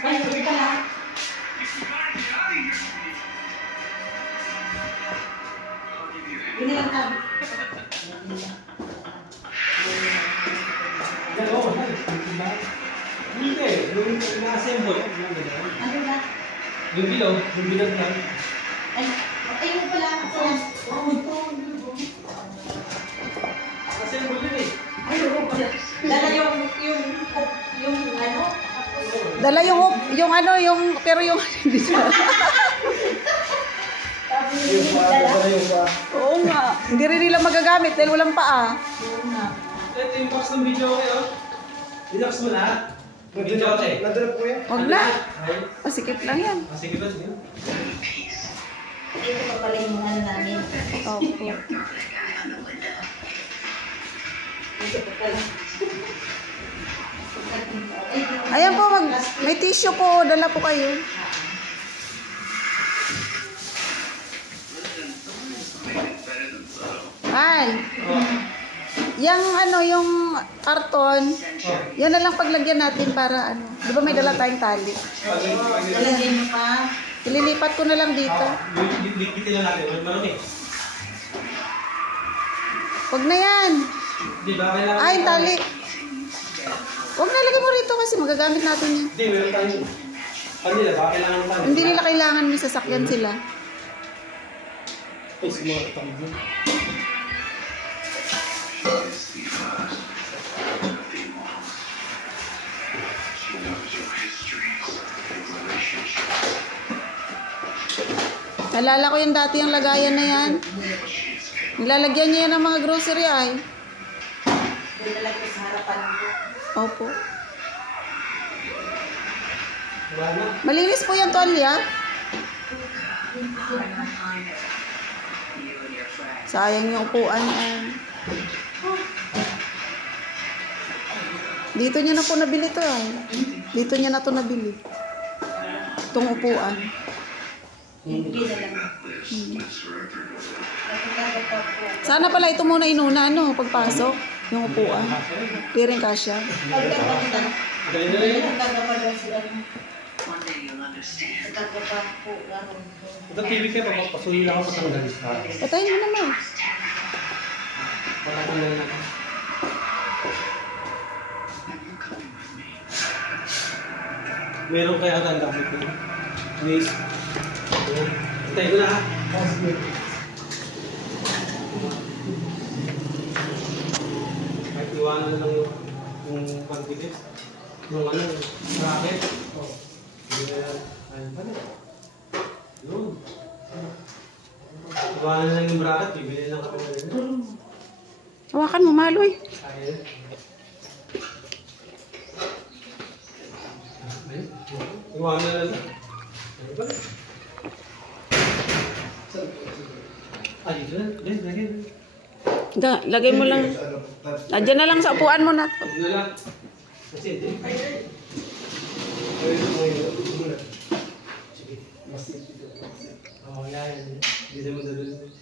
Ay, hindi ka lang. Hindi lang tabi. Hindi, yung na-assemble. Ano ba? Yung bilaw lang. Ay, ayun pala. Assemble yun eh. Ayun pala. Dala yung ano? Dala yung ano, pero yung hindi siya. Oo nga. Hindi rin nila magagamit dahil walang paa. Oo nga. Ito yung box ng video ko yun. Dinox mo na. Video ko eh. Nadrop ko yan. Huwag na. Masikip lang yan. Sige ba? Sige. Ito pa pala yung ano namin. Opo. Ito pa pala. Ayan po, may tissue po. Dala po kayo. Ay. Yung ano, yung karton, yan na lang paglagyan natin para ano. Di ba may dala tayong tali? Lalagyan mo pa. Ililipat ko na lang dito. Lipitin lang natin. Marami. Huwag na yan. Di ba kailangan? Ay, yung tali. Huwag na, lagay mo rito kasi magagamit natin yan. Hindi, meron tayong kanila. Baka kailangan tayo. Hindi nila kailangan may sasakyan sila. Ay, siguro tayo dun. Nalala ko yung dati yung lagayan na yan. Nilalagyan niya yan ng mga grocery ay. Hindi talaga sa harapan ko. Opo. Malinis po yung tolya. Sayang yung upuan yan. Dito niya na po nabili to ay. Dito niya na to nabili. Itong upuan. Hindi na lang. Sana pala ito muna inuna, ano, pagpasok. Yung upuan. Di rin kasya. Pagkakanda. Nagkagapa daw si ano. Nagkagapa po. Ito TV kayo, pasuhin lang ako patanggal. Patayin mo naman. Patanggal lang. Meron kaya ang gamit ko. Please. Tayo ko na ha. Kahit iwanan lang yung pag-tibis. Yung ano, bracket. Hindi na yan. Ayun pa na. Yun. Iwanan lang yung bracket. Bibili lang kami na rin. Hawakan mo, Maloy. Ayun. Iwanan lang. Ayun pa na. Ay, dito na. Lagay mo lang. Nandiyan na lang sa upuan mo na. Dito na lang. Kasi, hindi. Sige. Oo, yan. Dito mo dadalhin.